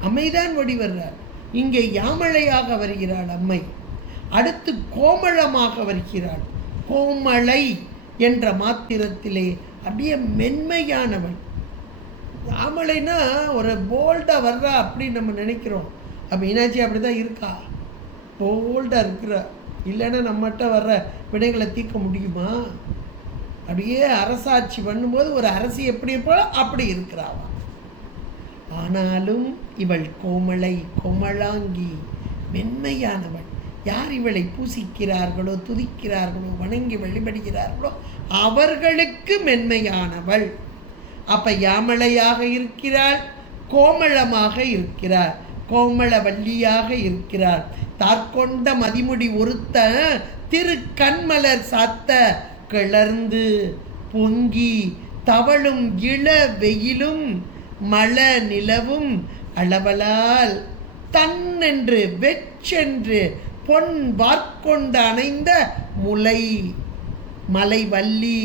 அம்மைதான் ஓடி வர்றார். இங்கே யாமழையாக வருகிறாள் அம்மை. அடுத்து கோமளமாக வருகிறாள். கோமளை என்ற மாத்திரத்திலே அப்படியே மென்மையானவள். யாமலைனா ஒரு போல்டாக வர்றா அப்படின்னு நம்ம நினைக்கிறோம். மீனாட்சி அப்படி தான் இருக்கா, போல்டாக இருக்கிறா. இல்லைன்னா நம்மகிட்ட வர்ற வினைகளை தீர்க்க முடியுமா? அப்படியே அரசாட்சி பண்ணும்போது ஒரு அரசி எப்படி இருப்பாளோ அப்படி இருக்கிறாவா. ஆனாலும் இவள் கோமளை, கோமளாங்கி, மென்மையானவள். யார் இவளை பூசிக்கிறார்களோ, துதிக்கிறார்களோ, வணங்கி வழிபடுகிறார்களோ அவர்களுக்கு மென்மையானவள். அப்ப யாமளையாக இருக்கிறாள், கோமளமாக இருக்கிறார், கோமளவல்லியாக இருக்கிறார். தாற்கொண்ட மதிமுடி ஒருத்த திரு கண்மலர் சாத்த கிளர்ந்து பொங்கி தவளும் இள வெயிலும் மழ நிலவும் அளவலால் தன்னென்று வெச்சென்று பொன் வார்கொண்டு அணைந்த முலை மலைவல்லி,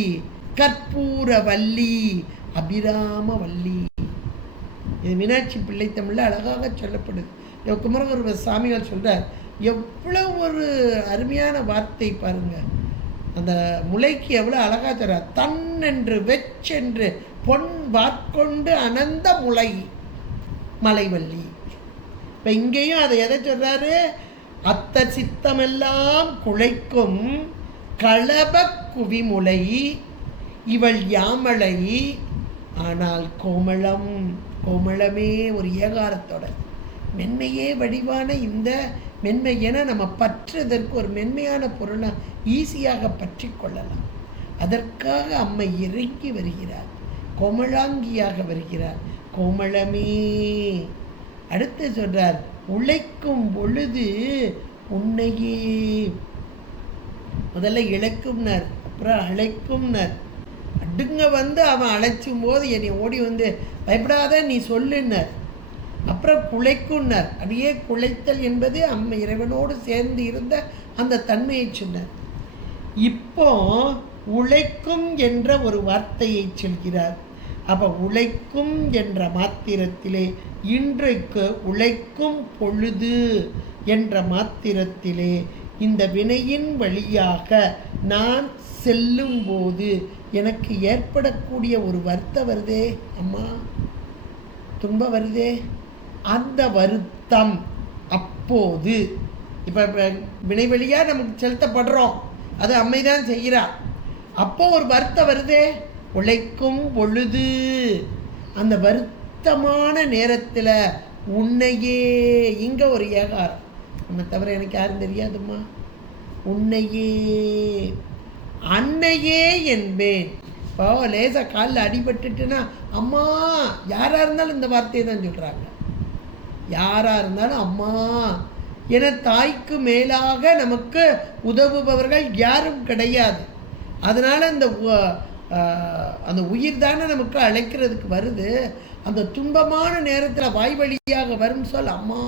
கற்பூர வல்லி, அபிராம வல்லி. இது மீனாட்சி பிள்ளை தமிழில் அழகாக சொல்லப்படுது. குமரகுரு சாமிகள் சொல்றார், எவ்வளவு ஒரு அருமையான வார்த்தை பாருங்க. அந்த முளைக்கு எவ்வளோ அழகாக சொல்றார். தன்னென்று வெச்சென்று பொன் வார்கொண்டு அனந்த முலை மலைவல்லி. இப்போ இங்கேயும் அதை எதை சொல்றாரு? அத்த சித்தமெல்லாம் குழைக்கும் களப குவிமுலை இவள் யாமலை. ஆனால் கோமளம், கோமளமே ஒரு ஏகாரத்தோட மென்மையே வடிவான இந்த மென்மை. என நம்ம பற்றுவதற்கு ஒரு மென்மையான பொருளை ஈஸியாக பற்றி கொள்ளலாம். அதற்காக அம்மை இறங்கி வருகிறார், கோமளாங்கியாக வருகிறார். கோமளமே. அடுத்து சொல்றார், உழைக்கும் பொழுது உன்னையே. முதல்ல இழைக்கும்னர், அப்புறம் அழைக்கும்னர். அடுங்க வந்து அவன் அழைச்சும் போது என்னை ஓடி வந்து பயப்படாத நீ சொல்லுனர். அப்புறம் குழைக்குன்னர். அப்படியே குழைத்தல் என்பது அம்மை இறைவனோடு சேர்ந்து இருந்த அந்த தன்மையை சொன்னார். இப்போ உழைக்கும் என்ற ஒரு வார்த்தையை சொல்கிறார். அப்போ உழைக்கும் என்ற மாத்திரத்திலே இன்றைக்கு உழைக்கும் பொழுது என்ற மாத்திரத்திலே இந்த வினையின் வழியாக நான் செல்லும் போது எனக்கு ஏற்படக்கூடிய ஒரு வருத்தம் வருதே அம்மா, துன்பம் வருதே, அந்த வருத்தம் அப்போது இப்போ வினைவெளியாக நமக்கு செலுத்தப்படுறோம், அது அம்மை தான் செய்கிறா. அப்போ ஒரு வருத்தம் வருதே, உழைக்கும் பொழுது, அந்த வருத்தமான நேரத்தில் உன்னையே, இங்கே ஒரு ஏகாரம், உன்னை தவிர எனக்கு யாரும் தெரியாதும்மா, உன்னையே அன்னையே என்பேன். இப்போ லேசாக காலில் அடிபட்டுட்டுன்னா அம்மா, யாராக இருந்தாலும் இந்த வார்த்தையை தான் சொல்கிறாங்க. யாராக இருந்தாலும் அம்மா என தாய்க்கு மேலாக நமக்கு உதவுபவர்கள் யாரும் கிடையாது. அதனால் அந்த உயிர் தானே நமக்கு அழைக்கிறதுக்கு வருது. அந்த துன்பமான நேரத்தில் வாய் வழியாக வரும் சொல் அம்மா.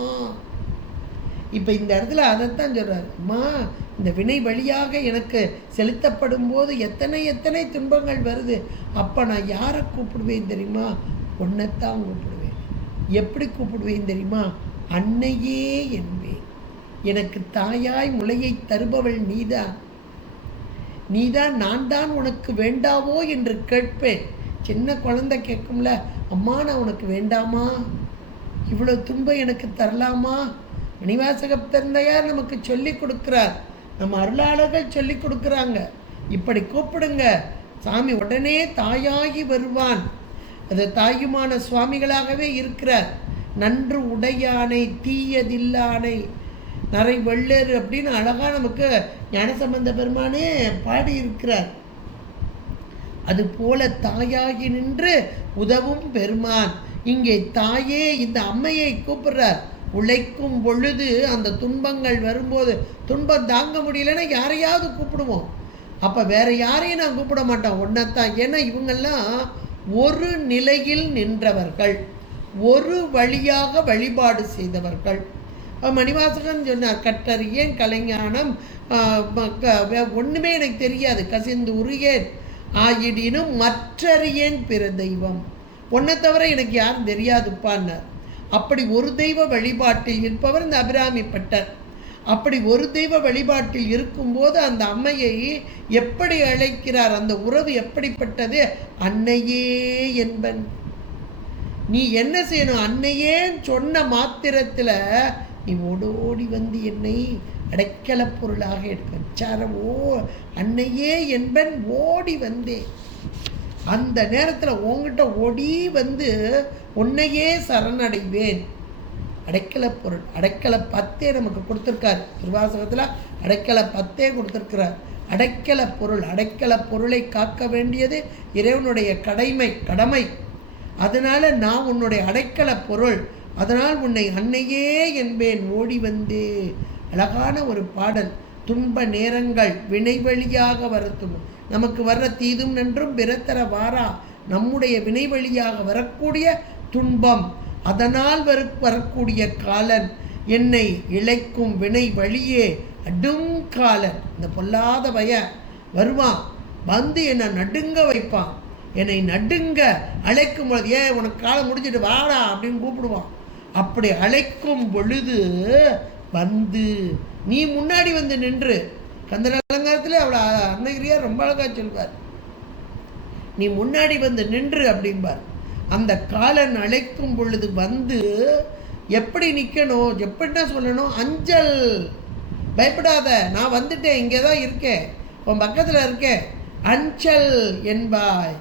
இப்போ இந்த இடத்துல அதைத்தான் சொல்கிறார், அம்மா இந்த வினை வழியாக எனக்கு செலுத்தப்படும் போது எத்தனை துன்பங்கள் வருது. அப்போ நான் யாரை கூப்பிடுவேன் தெரியுமா? உன்னைத்தான் கூப்பிடுவேன். எப்படி கூப்பிடுவேன் தெரியுமா? அன்னையே என்பேன். எனக்கு தாயாய் முளையை தருபவள் நீதான், நீதான், நான் தான் உனக்கு வேண்டாவோ என்று கேட்பேன். சின்ன குழந்தை கேட்கும்ல, அம்மா நான் உனக்கு வேண்டாமா, இவ்வளோ துன்பம் எனக்கு தரலாமா? மணிவாசக பெருந்தையார் நமக்கு சொல்லி கொடுக்குறார், நம்ம அருளாளர்கள் சொல்லி கொடுக்குறாங்க. இப்படி கூப்பிடுங்க, சாமி உடனே தாயாகி வருவான். அது தாயுமான சுவாமிகளாகவே இருக்கிறார். நன்று உடையானை தீயதில்லானை நரை வெள்ளேறு அப்படின்னு அழகாக நமக்கு ஞானசம்பந்த பெருமானே பாடியிருக்கிறார். அது போல தாயாகி நின்று உதவும் பெருமான். இங்கே தாயே இந்த அம்மையை கூப்பிடுறார். உழைக்கும் பொழுது அந்த துன்பங்கள் வரும்போது, துன்பம் தாங்க முடியலன்னா யாரையாவது கூப்பிடுவோம். அப்போ வேற யாரையும் நான் கூப்பிட மாட்டேன், ஒன்றைத்தான். ஏன்னா இவங்கெல்லாம் ஒரு நிலையில் நின்றவர்கள், ஒரு வழியாக வழிபாடு செய்தவர்கள். மணிவாசகன் சொன்னார், கற்றறியேன் கலைஞானம் ஒன்றுமே எனக்கு தெரியாது, கசிந்து உரியேன் ஆயிடினும் மற்றறியேன் பிற தெய்வம், ஒன்றை தவிர எனக்கு யாரும் தெரியாதுப்பான்னார். அப்படி ஒரு தெய்வ வழிபாட்டில் இருப்பவர் இந்த அபிராமி பட்டர். அப்படி ஒரு தெய்வ வழிபாட்டில் இருக்கும்போது அந்த அம்மையை எப்படி அழைக்கிறார்? அந்த உறவு எப்படிப்பட்டது? அன்னையே என்பன். நீ என்ன செய்யணும்? அன்னையே சொன்ன மாத்திரத்தில் நீ ஓடோடி வந்து என்னை அடைக்கல பொருளாக எடுக்க. அன்னையே என்பன் ஓடி வந்தேன். அந்த நேரத்தில் உங்ககிட்ட ஓடி வந்து உன்னையே சரணடைவேன். அடைக்கல பொருள், அடைக்கல பத்தே நமக்கு கொடுத்துருக்கார் திருவாசகத்தில். அடைக்கல பத்தே கொடுத்துருக்கிறார். அடைக்கல பொருள், அடைக்கல பொருளை காக்க வேண்டியது இறைவனுடைய கடமை. அதனால் நான் உன்னுடைய அடைக்கல பொருள், அதனால் உன்னை அன்னையே என்பேன் ஓடி வந்தே. அழகான ஒரு பாடல். துன்ப நேரங்கள் வினை வழியாக வரத்தும், நமக்கு வர்ற தீதும் நன்றும் பிறத்தர வாரா, நம்முடைய வினை வழியாக வரக்கூடிய துன்பம், அதனால் வரக்கூடிய காலன் என்னை இழைக்கும் வினை வழியே அடும் காலன். இந்த பொல்லாத பய வருவான், வந்து என்னை நடுங்க வைப்பான். என்னை நடுங்க அழைக்கும் பொழுது, உனக்கு காலம் முடிஞ்சிட்டு வாடா அப்படின்னு கூப்பிடுவான். அப்படி அழைக்கும் பொழுது வந்து நீ முன்னாடி வந்து நின்று, கந்தர் அலங்காரத்தில் அவளை அருணகிரியார் ரொம்ப அழகாக சொல்வார், நீ முன்னாடி வந்து நின்று அப்படிம்பார். அந்த காலன் அழைக்கும் பொழுது வந்து எப்படி நிற்கணும், எப்படின்னா சொல்லணும்? அஞ்சல், பயப்படாத, நான் வந்துட்டேன், இங்கே தான் இருக்கேன், உன் பக்கத்தில் இருக்கேன், அஞ்சல் என்பாய்.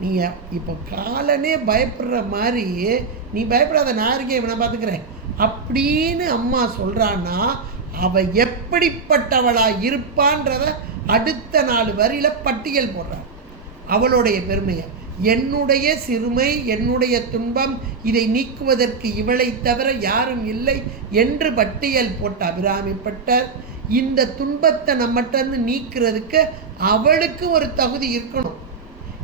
நீ இப்போ காலனே பயப்படுற மாதிரி நீ பயப்படாத, நான் இருக்கேன், இவனை பார்த்துக்கிறேன் அப்படின்னு அம்மா சொல்கிறான்னா அவ எப்படிப்பட்டவளா இருப்பான்றத அடுத்த 4 வரியில் பட்டியல் போடுறாள். அவளுடைய பெருமையை, என்னுடைய சிறுமை, என்னுடைய துன்பம், இதை நீக்குவதற்கு இவளை தவிர யாரும் இல்லை என்று பட்டியல் போட்ட அபிராமிப்பட்டர். இந்த துன்பத்தை நம்மகிட்ட நீக்கிறதுக்கு அவளுக்கு ஒரு தகுதி இருக்கணும்.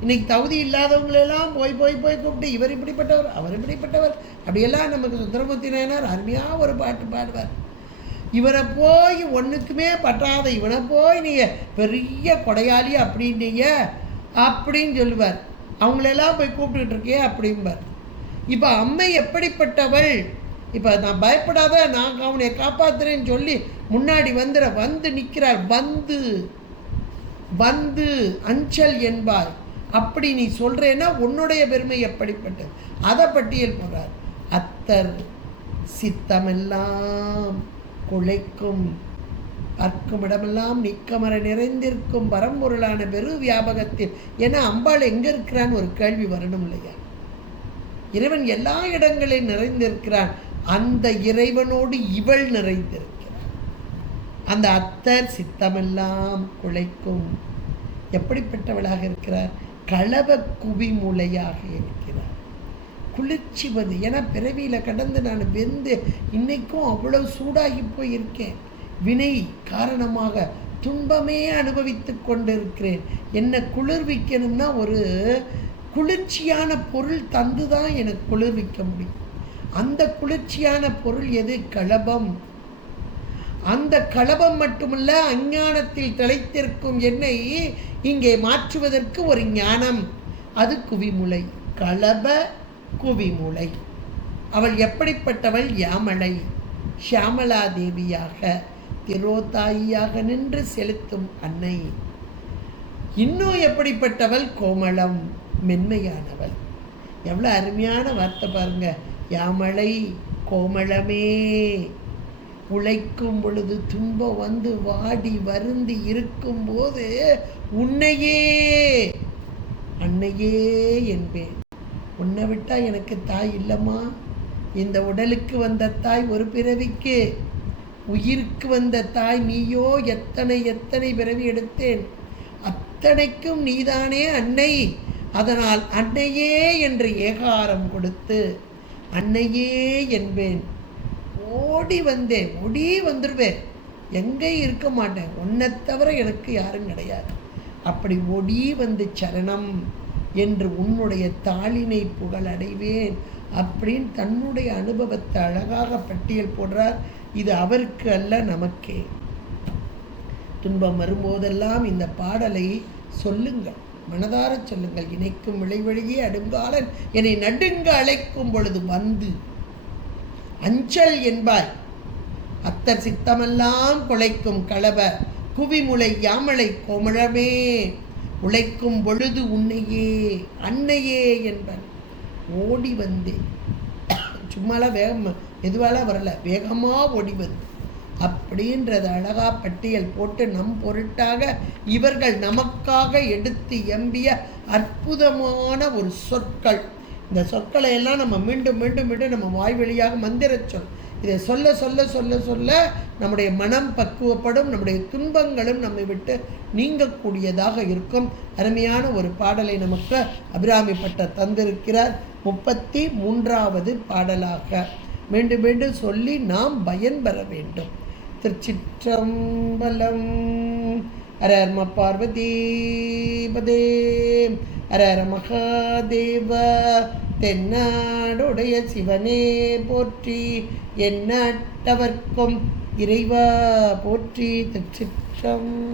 இன்னைக்கு தகுதி இல்லாதவங்களெல்லாம் போய் கூப்பிட்டு இவர் இப்படிப்பட்டவர், அவர் இப்படிப்பட்டவர் அப்படியெல்லாம் நமக்கு சுந்தரமூர்த்தி நாயனார் அருமையாக ஒரு பாட்டு பாடுவார். இவரை போய் ஒன்றுக்குமே பற்றாத இவனை போய் நீங்கள் பெரிய கொடையாளி அப்படின்னீங்க அப்படின்னு சொல்லுவார். அவங்களெல்லாம் போய் கூப்பிட்டுட்டு இருக்கே அப்படிம்பார். இப்போ அம்மை எப்படிப்பட்டவள்? இப்போ நான் பயப்படாத, நான் அவனை காப்பாற்றுறேன்னு சொல்லி முன்னாடி வந்து நிற்கிறார். வந்து அஞ்சல் என்பார். அப்படி நீ சொல்கிறேன்னா உன்னுடைய பெருமை எப்படிப்பட்டது அதை பட்டியல் போடுறார். அத்தர் சித்தமெல்லாம் குழைக்கும். பார்க்கும் இடமெல்லாம் நீக்கமர நிறைந்திருக்கும் பரம்பொருளான பெரு வியாபகத்தில். ஏன்னா அம்பாள் எங்கே இருக்கிறான்னு ஒரு கேள்வி வரணும் இல்லையா? இறைவன் எல்லா இடங்களிலும் நிறைந்திருக்கிறான். அந்த இறைவனோடு இவள் நிறைந்திருக்கிறார். அந்த அத்தர் சித்தமெல்லாம் குழைக்கும். எப்படிப்பட்டவளாக இருக்கிறார்? களவ குவிமுலையாக இருக்கிறார். குளிர்ச்சி வந்து, ஏன்னா பிறவியில் கடந்து நான் வெந்து இன்னைக்கும் அவ்வளவு சூடாகி போயிருக்கேன். வினை காரணமாக துன்பமே அனுபவித்து கொண்டிருக்கிறேன். என்னை குளிர்விக்கணும்னா ஒரு குளிர்ச்சியான பொருள் தந்து தான் எனக்கு குளிர்விக்க முடியும். அந்த குளிர்ச்சியான பொருள் எது? களபம். அந்த களபம் மட்டுமல்ல, அஞ்ஞானத்தில் திளைத்திருக்கும் என்னை இங்கே மாற்றுவதற்கு ஒரு ஞானம், அது குவிமுலை. களப குவிமுலை. அவள் எப்படிப்பட்டவள்? யாமளை, ஷியாமலா தேவியாக, திரோதாயியாக நின்று செலுத்தும் அன்னை. இன்னும் எப்படிப்பட்டவள்? கோமளம், மென்மையானவள். எவ்வளோ அருமையான வார்த்தை பாருங்க. யாமளை கோமளமே. உழைக்கும் பொழுது துன்பம் வந்து வாடி வருந்தி இருக்கும்போது உன்னையே அன்னையே என்பேன். உன்னை விட்டா எனக்கு தாய் இல்லைம்மா. இந்த உடலுக்கு வந்த தாய் ஒரு பிறவிக்கு, உயிருக்கு வந்த தாய் நீயோ. எத்தனை எத்தனை பிறவி எடுத்தேன், அத்தனைக்கும் நீதானே அன்னை. அதனால் அன்னையே என்று ஏகாரம் கொடுத்து அன்னையே என்பேன். ஓடி வந்தேன், ஓடி வந்துடுவேன், எங்கே இருக்க மாட்டேன். உன்னை தவிர எனக்கு யாரும் கிடையாது. அப்படி ஓடி வந்து சரணம் என்று உன்னுடைய தாளினை புகழடைவேன் அப்படின்னு தன்னுடைய அனுபவத்தை அழகாக பட்டியல் போடுறார். இது அவருக்கு அல்ல, நமக்கே. துன்பம் வரும்போதெல்லாம் இந்த பாடலை சொல்லுங்கள், மனதார சொல்லுங்கள். இணைக்கும் விளைவழியே அடுங்காலன் என்னை நடுங்க அழைக்கும் பொழுது வந்து அஞ்சல் என்பாய். அத்தர் சித்தமெல்லாம் குலைக்கும் களப குவிமுலை யாமளை கோமளமே. உழைக்கும் பொழுது உன்னையே அன்னையே என்பன். ஓடி வந்தேன். சும்மாலாம் வேகம் எதுவாலாம் வரல, வேகமாக ஓடி வந்து அப்படின்றத அழகா பட்டியல் போட்டு நம் பொருட்டாக இவர்கள் நமக்காக எடுத்து எம்பிய அற்புதமான ஒரு சொற்கள். இந்த சொற்களை எல்லாம் நம்ம மீண்டும் மீண்டும் மீண்டும் நம்ம வாய் வழியாக மந்திர சொல். இதை சொல்ல சொல்ல சொல்ல சொல்ல நம்முடைய மனம் பக்குவப்படும், நம்முடைய துன்பங்களும் நம்மை விட்டு நீங்கக்கூடியதாக இருக்கும். அருமையான ஒரு பாடலை நமக்கு அபிராமி பட்டர் தந்திருக்கிறார். 33வது பாடலாக மீண்டும் மீண்டும் சொல்லி நாம் பயன்பெற வேண்டும். திருச்சிற்றம்பலம். ஹர பார்வதி பதே, ஹர மகாதேவ. தென்னாடுடைய சிவனே போற்றி, எந்நாட்டவர்க்கும் இறைவா போற்றி. திருச்சிற்றம்பலம்.